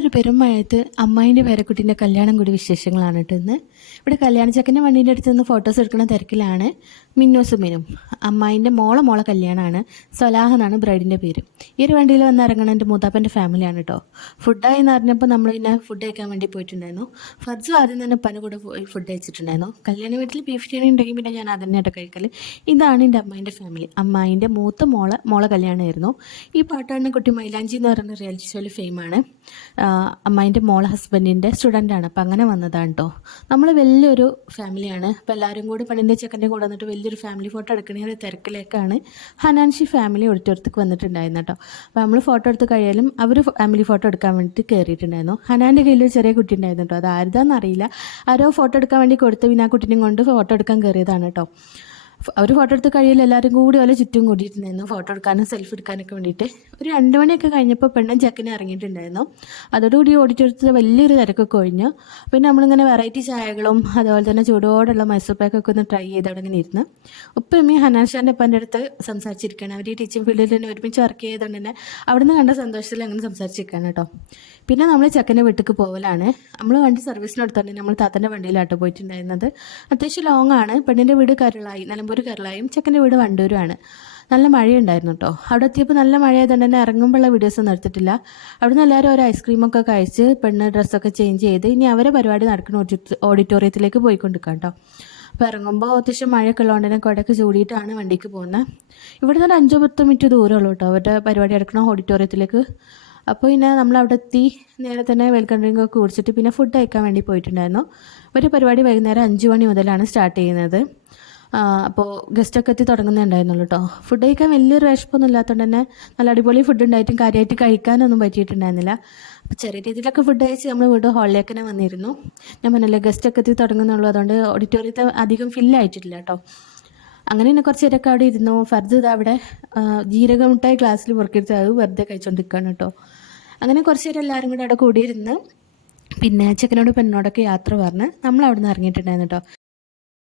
നല്ലൊരു പെരുമഴയത്ത് അമ്മായിൻ്റെ പേരക്കുട്ടീൻ്റെ കല്യാണം കൂടി വിശേഷങ്ങളാണ് കേട്ടോ ഇന്ന്. ഇവിടെ കല്യാണ ചെക്കൻ്റെ വണ്ടീൻ്റെ അടുത്ത് നിന്ന് ഫോട്ടോസ് എടുക്കുന്ന തിരക്കിലാണ് മിന്നൂസും മിനും. അമ്മായിൻ്റെ മോളെ കല്യാണമാണ്. സലാഹ് എന്നാണ് ബ്രൈഡിൻ്റെ പേര്. ഈ ഒരു വണ്ടിയിൽ വന്ന് ഇറങ്ങണ എൻ്റെ മൂത്താപ്പൻ്റെ ഫാമിലിയാണ് കേട്ടോ. ഫുഡായി എന്ന് അറിഞ്ഞപ്പോൾ നമ്മൾ പിന്നെ ഫുഡ് കഴിക്കാൻ വേണ്ടി പോയിട്ടുണ്ടായിരുന്നു. ഫർജു ആദ്യം തന്നെ പന കൂടെ ഫുഡ് കഴിച്ചിട്ടുണ്ടായിരുന്നു. കല്യാണ വീട്ടിൽ ബീഫ് ബിരിയാണി ഉണ്ടെങ്കിൽ പിന്നെ ഞാൻ അത് തന്നെയായിട്ട് കഴിക്കൽ. ഇതാണ് എൻ്റെ അമ്മായിൻ്റെ ഫാമിലി. അമ്മായിൻ്റെ മൂത്ത മോളെ കല്യാണമായിരുന്നു. ഈ പാട്ടാണ് കുട്ടി മൈലാഞ്ചി എന്ന് പറയുന്ന റിയാലിറ്റി ഷോയിൽ ഫെയിമാണ്. അമ്മായിൻ്റെ ഹസ്ബൻഡിൻ്റെ സ്റ്റുഡൻ്റാണ്. അപ്പം അങ്ങനെ വന്നതാണ് കേട്ടോ. നമ്മൾ വലിയൊരു ഫാമിലിയാണ്. അപ്പോൾ എല്ലാവരും കൂടി പെണ്ണിൻ്റെ ചെക്കൻ്റെ കൂടെ വന്നിട്ട് വലിയൊരു ഫാമിലി ഫോട്ടോ എടുക്കണ തിരക്കിലേക്കാണ് ഹനാൻഷി ഫാമിലി ഒരിടത്തേക്ക് വന്നിട്ടുണ്ടായിരുന്നു കേട്ടോ. അപ്പോൾ നമ്മൾ ഫോട്ടോ എടുത്ത് കഴിയാലും അവർ ഫാമിലി ഫോട്ടോ എടുക്കാൻ വേണ്ടിയിട്ട് കയറിയിട്ടുണ്ടായിരുന്നു. ഹനാൻ്റെ കയ്യിൽ ഒരു ചെറിയ കുട്ടി ഉണ്ടായിരുന്നു കേട്ടോ. അത് ആരുതാണെന്ന് അറിയില്ല. ആരോ ഫോട്ടോ എടുക്കാൻ വേണ്ടി കൊടുത്ത് പിന്നെ ആ കുട്ടീനെയും കൊണ്ട് ഫോട്ടോ എടുക്കാൻ കയറിയതാണ് കേട്ടോ. അവർ ഫോട്ടോ എടുത്ത് കഴിയില്ല, എല്ലാവരും കൂടി ഓലെ ചുറ്റും കൂടിയിട്ടുണ്ടായിരുന്നു ഫോട്ടോ എടുക്കാനും സെൽഫി എടുക്കാനൊക്കെ വേണ്ടിയിട്ട്. ഒരു 2 മണിയൊക്കെ കഴിഞ്ഞപ്പോൾ പെണ്ണും ചെക്കനും ഇറങ്ങിയിട്ടുണ്ടായിരുന്നു. അതോടുകൂടി ഓഡിറ്റോറിയത്തിൽ വലിയൊരു തിരക്കൊക്കെ ഒഴിഞ്ഞു. പിന്നെ നമ്മളിങ്ങനെ വെറൈറ്റി ചായകളും അതുപോലെ തന്നെ ചൂടോടുള്ള മൈസൂർ പാക്കൊക്കെ ഒന്ന് ട്രൈ ചെയ്ത് അവിടെ ഇങ്ങനെ ഇരുന്ന് ഉപ്പമ്മി ഹനാൻഷാൻ്റെ അപ്പൻ്റെ അടുത്ത് സംസാരിച്ചിരിക്കുകയാണ്. അവർ ഈ ടീച്ചിങ് ഫീൽഡിൽ തന്നെ ഒരുമിച്ച് വർക്ക് ചെയ്തുകൊണ്ട് തന്നെ അവിടെ നിന്ന് കണ്ട സന്തോഷത്തിൽ അങ്ങനെ സംസാരിച്ചിരിക്കുകയാണ് കേട്ടോ. പിന്നെ നമ്മൾ ചെക്കൻ്റെ വീട്ടിലേക്ക് പോകലാണ്. നമ്മൾ വണ്ടി സർവീസിനെടുത്തോണ്ട് നമ്മൾ താത്തൻ്റെ വണ്ടിയിലാട്ടോ പോയിട്ടുണ്ടായിരുന്നത്. അത്യാവശ്യം ലോങ് ആണ്. പെണ്ണിൻ്റെ വീട് കരളായി, നിലമ്പൂർ കരളായും, ചെക്കൻ്റെ വീട് വണ്ടൂരുമാണ്. നല്ല മഴയുണ്ടായിരുന്നു കേട്ടോ. അവിടെ എത്തിയപ്പോൾ നല്ല മഴയായതുകൊണ്ട് തന്നെ ഇറങ്ങുമ്പോഴുള്ള വീഡിയോസൊന്നും എടുത്തിട്ടില്ല. അവിടെ നിന്ന് എല്ലാവരും ഒരു ഐസ്ക്രീമൊക്കെ കഴിച്ച് പെണ്ണ് ഡ്രസ്സൊക്കെ ചേഞ്ച് ചെയ്ത് ഇനി അവരെ പരിപാടി നടക്കുന്ന ഓഡിറ്റോറിയത്തിലേക്ക് പോയിക്കൊണ്ടിരിക്കാം കേട്ടോ. അപ്പോൾ ഇറങ്ങുമ്പോൾ അത്യാവശ്യം മഴയൊക്കെ ഉള്ളതുകൊണ്ട് തന്നെ കുടയൊക്കെ ചൂടിയിട്ടാണ് വണ്ടിക്ക് പോകുന്നത്. ഇവിടെ നിന്ന് ഒരു 5-10 മിനിറ്റ് ദൂരമുള്ളൂ കേട്ടോ അവരുടെ പരിപാടി നടക്കുന്ന ഓഡിറ്റോറിയത്തിലേക്ക്. അപ്പോൾ പിന്നെ നമ്മളവിടെ എത്തി നേരെ തന്നെ വെൽക്കം ഡ്രിങ്ക് ഒക്കെ കുടിച്ചിട്ട് പിന്നെ ഫുഡ് കഴിക്കാൻ വേണ്ടി പോയിട്ടുണ്ടായിരുന്നു. ഒരു പരിപാടി വൈകുന്നേരം 5 മണി മുതലാണ് സ്റ്റാർട്ട് ചെയ്യുന്നത്. അപ്പോൾ ഗസ്റ്റൊക്കെ എത്തി തുടങ്ങുന്നുണ്ടായിരുന്നുള്ളൂ കേട്ടോ. ഫുഡ് കഴിക്കാൻ വലിയൊരു വിശപ്പൊന്നും ഇല്ലാത്തതുകൊണ്ട് തന്നെ നല്ല അടിപൊളി ഫുഡ് ഉണ്ടായിട്ടും കാര്യമായിട്ട് കഴിക്കാനൊന്നും പറ്റിയിട്ടുണ്ടായിരുന്നില്ല. അപ്പോൾ ചെറിയ രീതിയിലൊക്കെ ഫുഡ് കഴിച്ച് നമ്മൾ വീണ്ടും ഹാളിലേക്ക് തന്നെ വന്നിരുന്നു. ഞാൻ പറഞ്ഞല്ലോ ഗസ്റ്റൊക്കെ എത്തി തുടങ്ങുന്നുള്ളൂ, അതുകൊണ്ട് ഓഡിറ്റോറിയത്തെ അധികം ഫില്ലായിട്ടില്ല കേട്ടോ. അങ്ങനെ തന്നെ കുറച്ച് നേരമൊക്കെ അവിടെ ഇരുന്നു. ഫർദ് ഇത് അവിടെ ജീരകമിഠായി ഗ്ലാസ്സിൽ മുറുക്കിയിട്ട് അത് വെറുതെ കഴിച്ചുകൊണ്ടിരിക്കുകയാണ് കേട്ടോ. അങ്ങനെ കുറച്ച് നേരം എല്ലാവരും കൂടെ അവിടെ കൂടിയിരുന്ന് പിന്നെ ചെക്കനോട് പെണ്ണോടൊക്കെ യാത്ര പറഞ്ഞ് നമ്മൾ അവിടെ നിന്ന് ഇറങ്ങിയിട്ടുണ്ടായിരുന്നു കേട്ടോ.